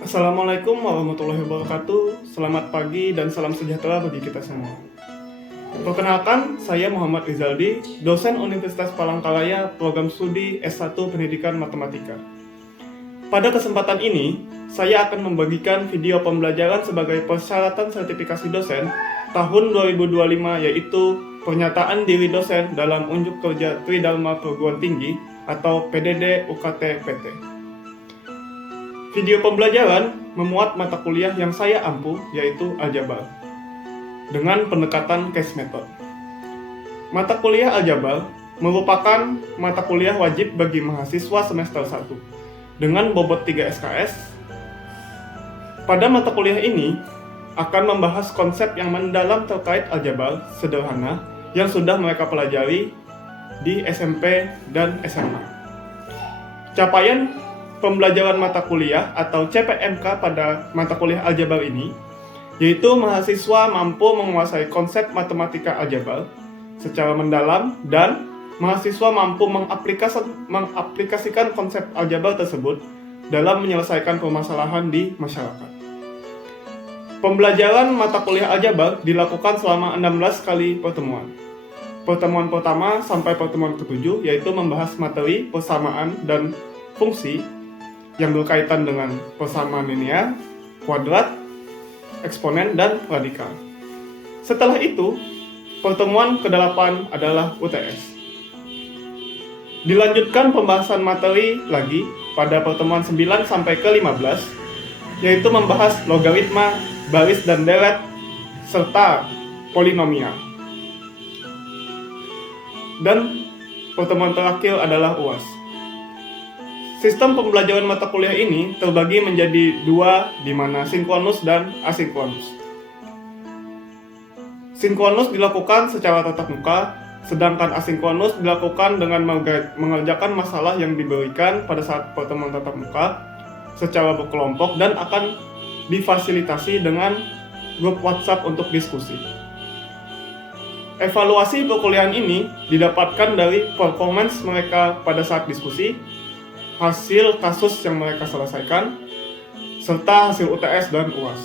Assalamualaikum warahmatullahi wabarakatuh. Selamat pagi dan salam sejahtera bagi kita semua. Perkenalkan, saya Muhammad Rizaldi, dosen Universitas Palangkaraya, program studi S1 Pendidikan Matematika. Pada kesempatan ini, saya akan membagikan video pembelajaran sebagai persyaratan sertifikasi dosen tahun 2025, yaitu pernyataan diri dosen dalam unjuk kerja Tridharma Perguruan Tinggi atau PDD UKT PT. Video pembelajaran memuat mata kuliah yang saya ampu, yaitu aljabar, dengan pendekatan case method. Mata kuliah aljabar merupakan mata kuliah wajib bagi mahasiswa semester 1 dengan bobot 3 SKS. Pada mata kuliah ini akan membahas konsep yang mendalam terkait aljabar sederhana yang sudah mereka pelajari di SMP dan SMA. Capaian pembelajaran mata kuliah atau CPMK pada mata kuliah aljabar ini, yaitu mahasiswa mampu menguasai konsep matematika aljabar secara mendalam dan mahasiswa mampu mengaplikasikan konsep aljabar tersebut dalam menyelesaikan permasalahan di masyarakat. Pembelajaran mata kuliah aljabar dilakukan selama 16 kali pertemuan. Pertemuan pertama sampai pertemuan ke-7 yaitu membahas materi persamaan dan fungsi yang berkaitan dengan persamaan linear, kuadrat, eksponen, dan radikal. Setelah itu, pertemuan ke-8 adalah UTS. Dilanjutkan pembahasan materi lagi pada pertemuan 9 sampai ke-15, yaitu membahas logaritma, baris dan deret, serta polinomial. Dan pertemuan terakhir adalah UAS. Sistem pembelajaran mata kuliah ini terbagi menjadi dua, di mana sinkronus dan asinkronus. Sinkronus dilakukan secara tatap muka, sedangkan asinkronus dilakukan dengan mengerjakan masalah yang diberikan pada saat pertemuan tatap muka secara berkelompok dan akan difasilitasi dengan grup WhatsApp untuk diskusi. Evaluasi perkuliahan ini didapatkan dari performance mereka pada saat diskusi, hasil kasus yang mereka selesaikan, serta hasil UTS dan UAS.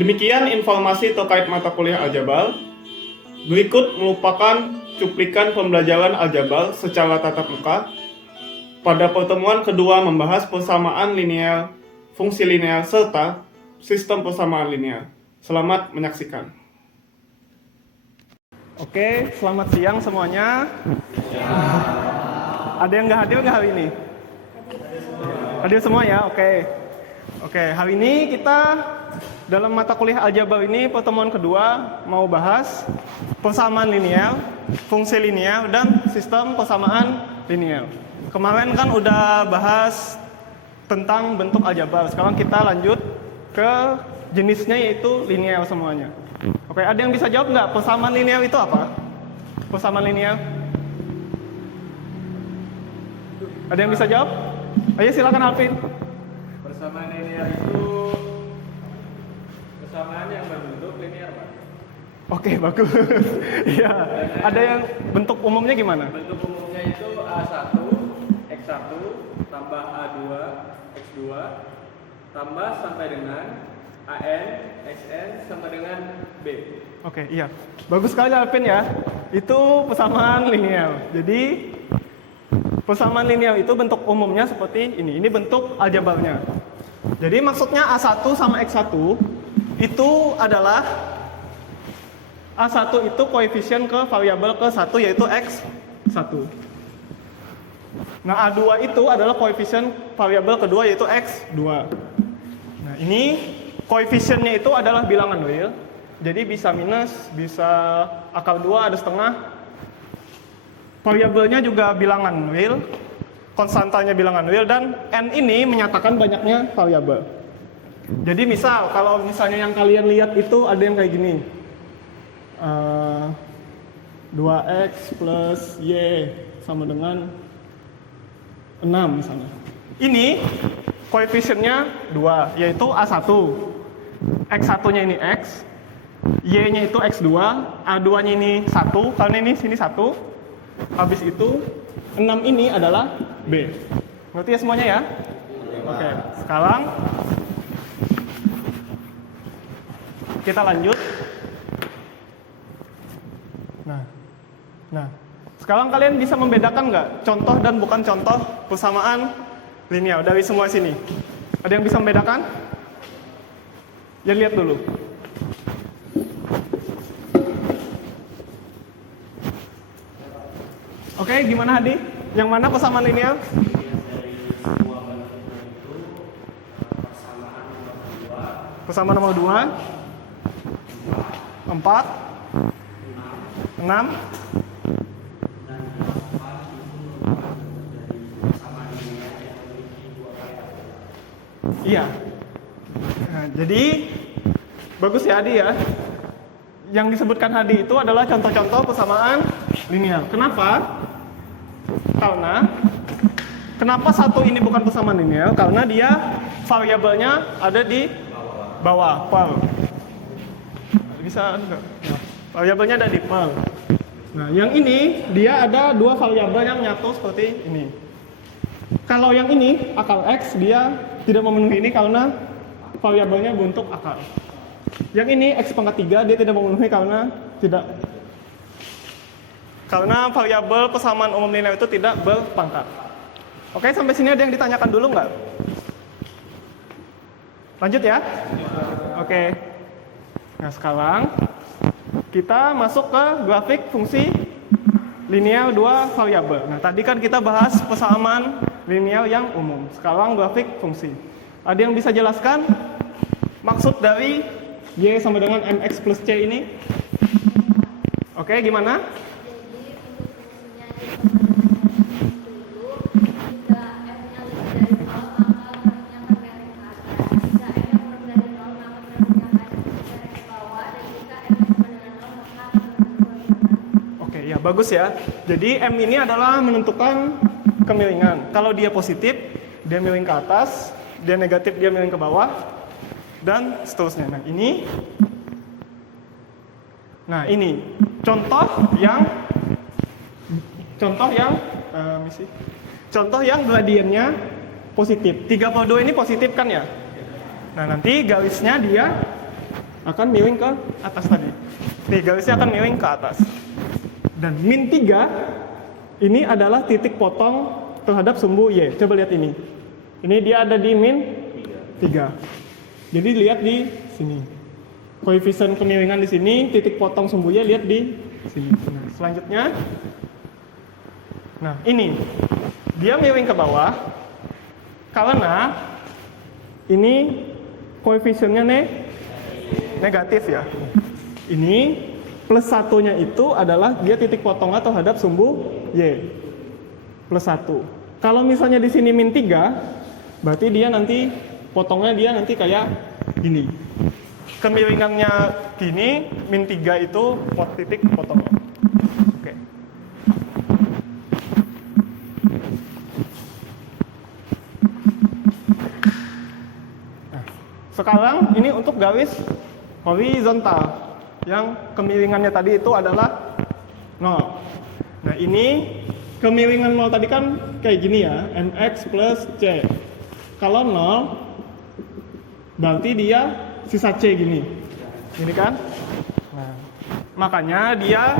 Demikian informasi terkait mata kuliah aljabar. Berikut merupakan cuplikan pembelajaran aljabar secara tatap muka. Pada pertemuan kedua membahas persamaan linear, fungsi linear, serta sistem persamaan linear. Selamat menyaksikan. Oke, selamat siang semuanya. Ada yang nggak hadir nggak hari ini? Hadir semua ya? Oke, hari ini kita dalam mata kuliah aljabar ini pertemuan kedua mau bahas persamaan linear, fungsi linear, dan sistem persamaan linear. Kemarin kan udah bahas tentang bentuk aljabar. Sekarang kita lanjut ke jenisnya, yaitu linear semuanya. Oke, ada yang bisa jawab nggak? Persamaan linear itu apa? Persamaan linear? Ada yang bisa jawab? Ayo silakan Alvin. Persamaan linear itu persamaan yang berbentuk linear, Pak. Oke, bagus. Iya. Ada yang bentuk umumnya gimana? Bentuk umumnya itu A1, X1, tambah A2, X2, tambah sampai dengan AN, XN, sama dengan B. Oke, iya. Bagus sekali Alvin ya. Itu persamaan linear. Jadi persamaan linear itu bentuk umumnya seperti ini. Ini bentuk aljabarnya. Jadi maksudnya A1 sama X1 itu adalah A1 itu koefisien ke variabel ke-1 yaitu X1. Nah, A2 itu adalah koefisien variabel kedua yaitu X2. Nah, ini koefisiennya itu adalah bilangan real. Jadi bisa minus, bisa akar 2, ada setengah. Variabelnya juga bilangan real, konstantanya bilangan real, dan n ini menyatakan banyaknya variabel. Jadi misal, kalau misalnya yang kalian lihat itu ada yang kayak gini, 2x plus y sama dengan 6 misalnya. Ini koefisiennya 2, yaitu A1. X1-nya ini X, Y-nya itu X2, A2-nya ini 1, karena ini sini 1. Habis itu 6 ini adalah B. Ngerti ya semuanya ya? Oke, sekarang kita lanjut. Nah, sekarang kalian bisa membedakan nggak contoh dan bukan contoh persamaan linear dari semua sini? Ada yang bisa membedakan? Ya lihat dulu. Oke, gimana Hadi? Yang mana persamaan linear? Persamaan nomor 2, 4, 6. Iya. Nah, jadi bagus ya Hadi ya. Yang disebutkan Hadi itu adalah contoh-contoh persamaan linear. Kenapa? Kenapa satu ini bukan persamaan linear? Karena dia variabelnya ada di bawah, per. Bisa enggak? Nah, variabelnya ada di per. Nah, yang ini dia ada dua variabel yang nyatu seperti ini. Kalau yang ini akar X dia tidak memenuhi ini karena variabelnya bentuk akar. Yang ini X pangkat 3 dia tidak memenuhi karena variabel persamaan umum linear itu tidak berpangkat. Oke, sampai sini ada yang ditanyakan dulu nggak? Lanjut ya? Oke. Nah, sekarang kita masuk ke grafik fungsi linear dua variabel. Nah, tadi kan kita bahas persamaan linear yang umum. Sekarang grafik fungsi. Ada yang bisa jelaskan maksud dari Y sama dengan MX plus C ini? Oke, gimana? Oke, ya bagus ya. Jadi M ini adalah menentukan kemiringan. Kalau dia positif, dia miring ke atas. Dia negatif, dia miring ke bawah. Dan seterusnya. Nah ini contoh yang gradiennya positif. 32 ini positif kan ya? Nah nanti garisnya dia akan miring ke atas tadi. Nih garisnya akan miring ke atas. Dan min 3 ini adalah titik potong terhadap sumbu Y. Coba lihat ini. Ini dia ada di min 3. Jadi lihat di sini. Koefisien kemiringan di sini, titik potong sumbu Y lihat di sini. Nah, selanjutnya. Nah, ini. Dia miring ke bawah karena ini koefisiennya negatif ya. Ini plus satunya itu adalah dia titik potongnya terhadap sumbu Y. Plus 1. Kalau misalnya di sini min 3, berarti dia nanti potongnya dia nanti kayak gini. Kemiringannya gini, min 3 itu titik potongnya. Oke. Nah, sekarang ini untuk garis horizontal. Yang kemiringannya tadi itu adalah 0. Nah ini kemiringan 0 tadi kan kayak gini ya, MX plus C. Kalau 0, berarti dia sisa C gini. Gini kan? Nah, makanya dia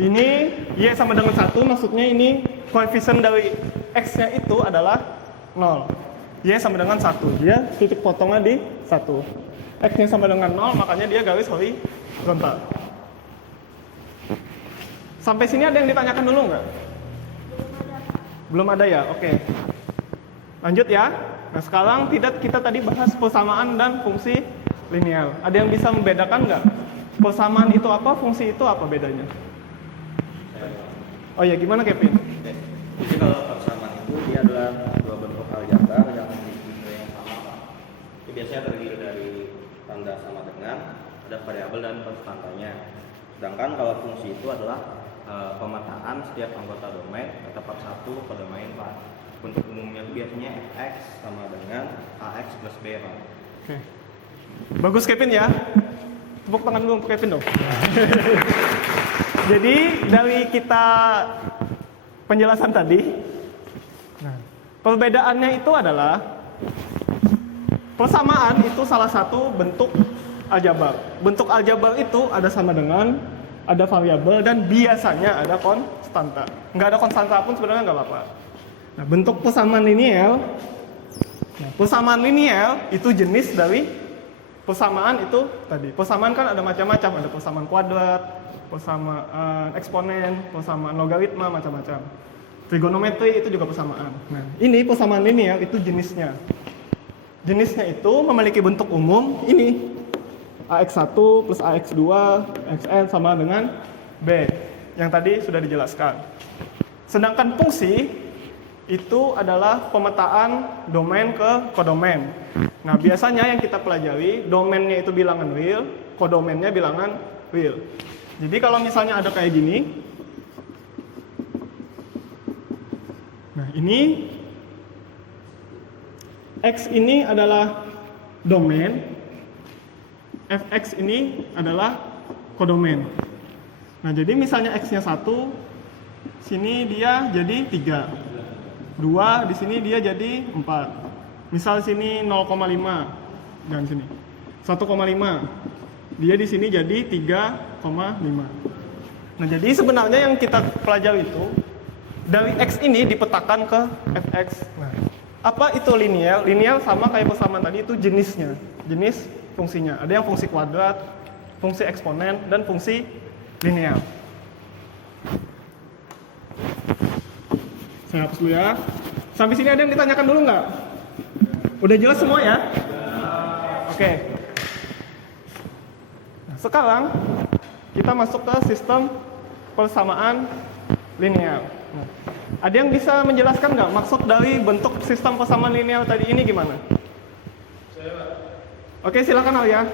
ini Y sama dengan 1, maksudnya ini koefisien dari X-nya itu adalah 0. Y sama dengan 1, dia titik potongnya di 1. X-nya sama dengan 0, makanya dia garis horizontal. Sampai sini ada yang ditanyakan dulu nggak? Belum ada ya? Oke. Lanjut ya. Nah sekarang kita tadi bahas persamaan dan fungsi linear. Ada yang bisa membedakan nggak? Persamaan itu apa, fungsi itu apa bedanya? Oh ya, gimana Kevin? Jadi kalau persamaan itu dia adalah dua bentuk aljabar yang memiliki nilai yang sama, Pak. Itu biasanya terdiri dari tanda sama dengan, ada variabel dan konstantanya. Sedangkan kalau fungsi itu adalah pemetaan setiap anggota domain tepat satu pada domain, Pak. Untuk umumnya itu biasanya fx sama dengan ax plus b, Pak. Oke. Bagus Kevin ya. Tepuk tangan dulu untuk Kevin dong. Jadi dari kita penjelasan tadi, nah, Perbedaannya itu adalah persamaan itu salah satu bentuk aljabar. Bentuk aljabar itu ada sama dengan, ada variabel, dan biasanya ada konstanta. Nggak ada konstanta pun sebenarnya nggak apa-apa. Nah, bentuk persamaan lineal, persamaan lineal itu jenis dari persamaan itu tadi. Persamaan kan ada macam-macam, ada persamaan kuadrat, persamaan eksponen, persamaan logaritma, macam-macam. Trigonometri itu juga persamaan. Nah, ini persamaan lineal itu jenisnya. Jenisnya itu memiliki bentuk umum ini. AX1 plus AX2, XN sama dengan B. Yang tadi sudah dijelaskan. Sedangkan fungsi itu adalah pemetaan domain ke kodomain. Nah, biasanya yang kita pelajari, domainnya itu bilangan real, kodomainnya bilangan real. Jadi kalau misalnya ada kayak gini, nah ini X ini adalah domain, Fx ini adalah kodomain. Nah, jadi misalnya X-nya 1, sini dia jadi 3. 2, di sini dia jadi 4. Misal sini 0,5 dan sini 1,5. Dia di sini jadi 3,5. Nah, jadi sebenarnya yang kita pelajari itu dari X ini dipetakan ke Fx. Nah, apa itu lineal? Lineal sama kayak persamaan tadi, itu jenisnya, jenis fungsinya. Ada yang fungsi kuadrat, fungsi eksponen, dan fungsi lineal. Saya hapus dulu ya. Sampai sini ada yang ditanyakan dulu nggak? Udah jelas semua ya? Oke. Nah, sekarang kita masuk ke sistem persamaan lineal. Nah, ada yang bisa menjelaskan nggak maksud dari bentuk sistem persamaan lineal tadi ini gimana? Oke, silakan Alia.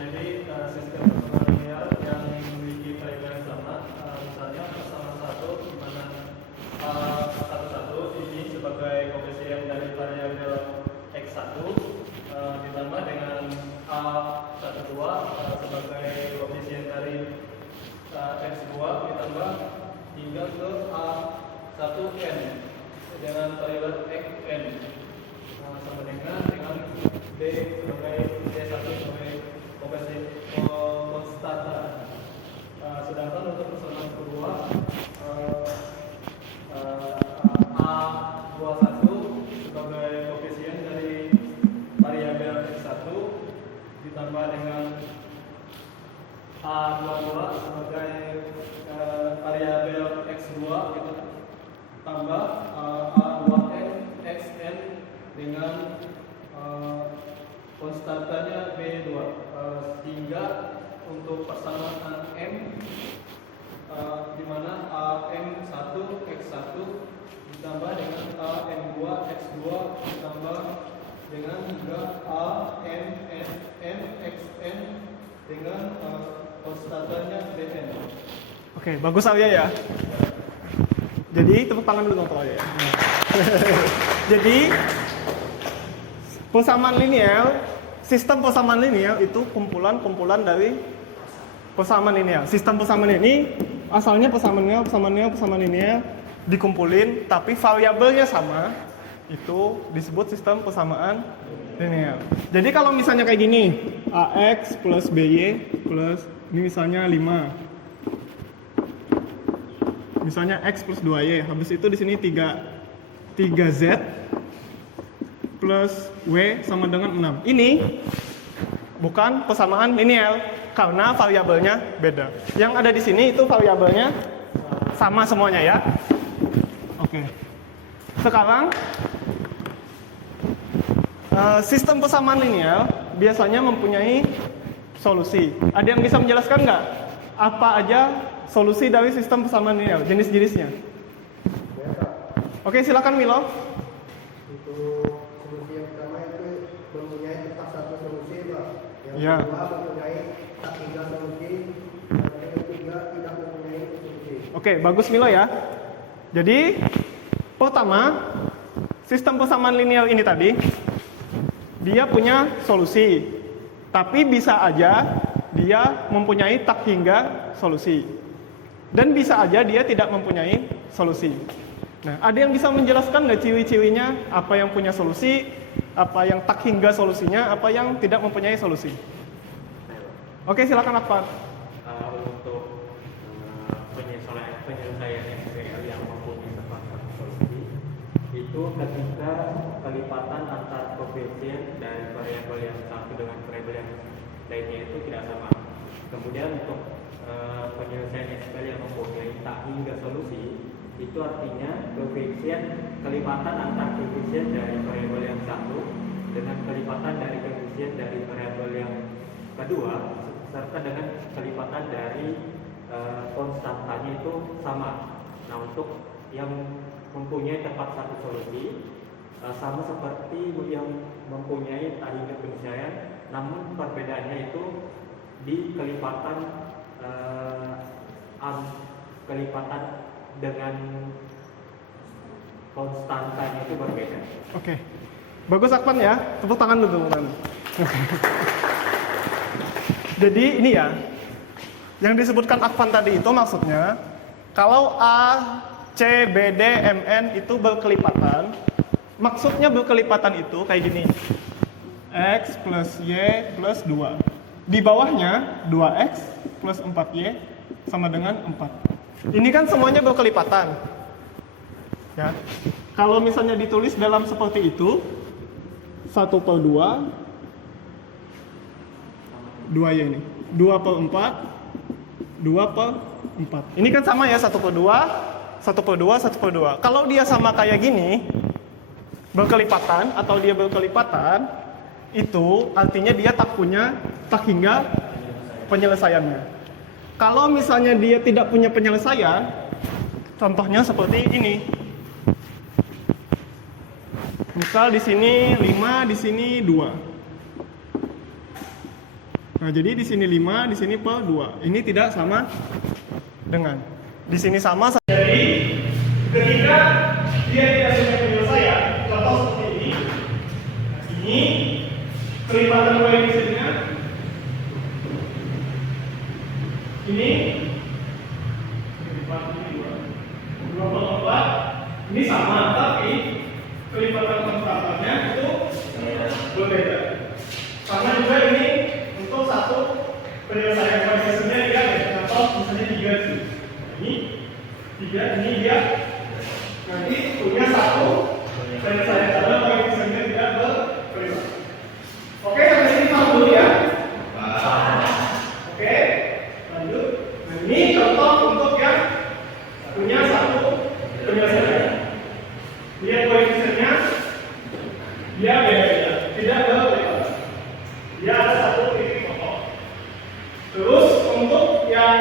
Jadi sistem persamaan lineal yang memiliki variabel yang sama, misalnya persamaan 1 di mana A11 ini sebagai koefisien dari variabel X1 ditambah dengan A12 sebagai koefisien dari X2 ditambah hingga ke A1n dengan variabel xn sama dengan D sebagai D1 sebagai konstanta. Sedangkan untuk persamaan kedua A21 sebagai koefisien dari variabel X1 ditambah dengan A22 sebagai variabel X2 kita tambah A2n xn dengan konstantanya B2 sehingga untuk persamaan M di mana AM1 X1 ditambah dengan AM2 X2 ditambah dengan juga AMN XN dengan konstantanya Bn. Oke, bagus Alia ya. Jadi tepuk tangan dulu untuk Alia. Jadi persamaan lineal, sistem persamaan lineal itu kumpulan-kumpulan dari persamaan lineal. Sistem persamaan ini asalnya persamaan lineal dikumpulin, tapi variabelnya sama, itu disebut sistem persamaan lineal. Jadi kalau misalnya kayak gini, AX plus BY plus, ini misalnya 5. Misalnya X plus 2Y, habis itu di sini 3Z plus W sama dengan 6. Ini bukan persamaan lineal karena variabelnya beda. Yang ada di sini itu variabelnya sama semuanya ya. Oke. Sekarang sistem persamaan lineal biasanya mempunyai solusi. Ada yang bisa menjelaskan nggak apa aja solusi dari sistem persamaan lineal, jenis-jenisnya? Oke, silakan Milo. Solusi yang pertama itu mempunyai tetap satu solusi, Pak. Yang Ya. kedua mempunyai tak 3 solusi, dan yang ketiga tidak mempunyai solusi. Oke, bagus Milo ya. Jadi, pertama, sistem persamaan lineal ini tadi, dia punya solusi. Tapi bisa aja dia mempunyai tak hingga solusi. Dan bisa aja dia tidak mempunyai solusi. Nah, ada yang bisa menjelaskan nggak ciri-cirinya? Apa yang punya solusi, apa yang tak hingga solusinya, apa yang tidak mempunyai solusi? Oke, silakan Akbar. Untuk penyelesaian SQL yang mempunyai tepat solusi itu ketika kelipatan antar koefisien dari variabel yang satu dengan variabel yang lainnya itu tidak sama. Kemudian untuk penyelesaian SQL yang mempunyai tak hingga solusi itu artinya koefisien kelipatan antar koefisien dari variabel yang satu dengan kelipatan dari koefisien dari variabel yang kedua serta dengan kelipatan dari konstantanya itu sama. Nah, untuk yang mempunyai tepat satu solusi sama seperti yang mempunyai tak hingga penyelesaian, namun perbedaannya itu di kelipatan kelipatan dengan konstantanya itu berbeda. Oke. Bagus Akpan ya. Tepuk tangan dulu teman-teman. Jadi ini ya. Yang disebutkan Akpan tadi itu maksudnya kalau A, C, B, D, M, N itu berkelipatan, maksudnya berkelipatan itu kayak gini. X plus Y plus 2. Di bawahnya 2X plus 4Y sama dengan 4. Ini kan semuanya berkelipatan. Ya. Kalau misalnya ditulis dalam seperti itu, 1/2, 2Y ini. 2/4, 2/4. Ini kan sama ya, 1/2, 1/2, 1/2. Kalau dia sama kayak gini, berkelipatan atau dia berkelipatan, itu artinya dia tak hingga penyelesaiannya. Kalau misalnya dia tidak punya penyelesaian, contohnya seperti ini. Misal di sini 5, di sini 2. Nah, jadi di sini 5, di sini 2. Ini tidak sama dengan. Di sini sama. Jadi, ketika dia tidak punya penyelesaian, contoh seperti ini. Ini kelipatan koefisiennya ini 2/4 ini sama, tapi kelipatan konstantannya itu berbeda. Sama juga ini untuk satu penyelesaian koefisiennya dia contoh misalnya 3 sih. Ini 3, ini dia nanti punya satu penyelesaian dalam koefisiennya tidak berkelipatan. Oke, sampai sini paham dulu ya. Oke, lanjut. Nah, ini contoh untuk yang punya satu penyelesaian. Lihat koefisiennya, dia beda-beda, tidak berkelipatan. Dia ada satu titik kotor. Terus untuk yang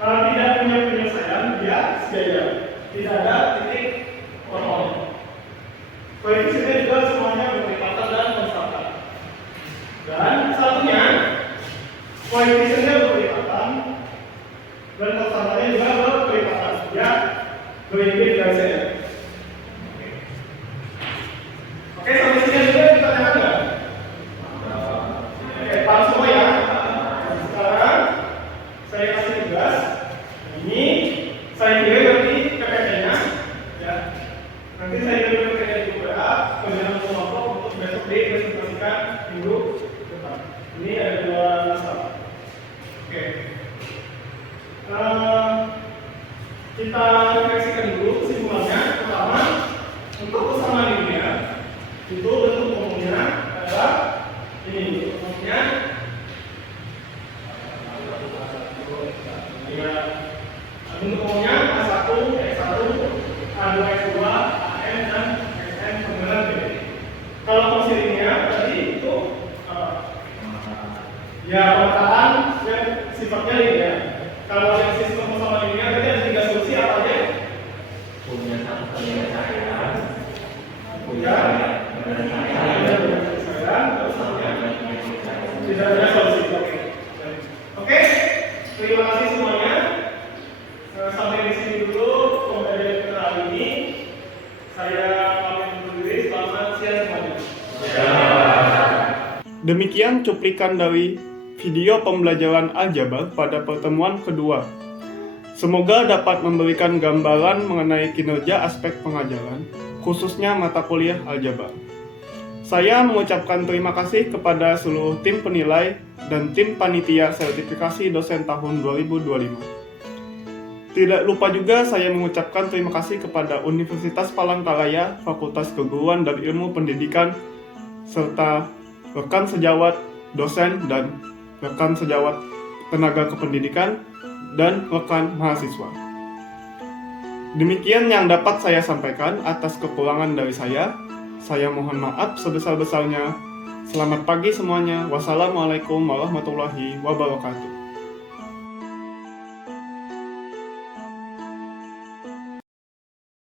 tidak punya penyelesaian, dia sejajar, tidak ada titik kotor. Koefisiennya juga semuanya berkelipatan dan konstantan. Dan satunya koefisiennya berkelipatan dan konstantannya juga berkelipatan. Ya, berindikasi dari saya. Oke, sampai sini juga ditanyakan nggak? Oke, paham semua ya? Sekarang saya kasih tugas. Ini saya kirim nanti PPT-nya, ya. Nanti saya kirim PPT di WA, kemudian kelompok untuk besok dipresentasikan minggu depan. Ini ada 2 masalah. Oke. Kita refleksikan dulu kesimpulannya. Pertama, untuk kesamaan linear itu bentuk umumnya adalah ini. Bentuk umumnya ya, bentuk umumnya A1, X1, A2, X2, AN dan XN penggunaan B. Kalau fungsi linear tadi itu ya pemetaan yang sifatnya linear. Kalau yang sistem kesamaan linear tadi ada 3 solusi apa aja? Punya satu penyelesaian, punya penyelesaian, terus tidak ada solusi. Oke, terima kasih semuanya. Sampai di sini dulu pembelajaran kita hari ini. Saya pamit undur diri. Selamat siang semuanya. Demikian cuplikan dari video pembelajaran aljabar pada pertemuan kedua. Semoga dapat memberikan gambaran mengenai kinerja aspek pengajaran, khususnya mata kuliah aljabar. Saya mengucapkan terima kasih kepada seluruh tim penilai dan tim panitia sertifikasi dosen tahun 2025. Tidak lupa juga saya mengucapkan terima kasih kepada Universitas Palangkaraya, Fakultas Keguruan dan Ilmu Pendidikan, serta rekan sejawat dosen dan rekan sejawat tenaga kependidikan dan rekan mahasiswa. Demikian yang dapat saya sampaikan. Atas kekurangan dari saya mohon maaf sebesar-besarnya. Selamat pagi semuanya. Wassalamualaikum warahmatullahi wabarakatuh.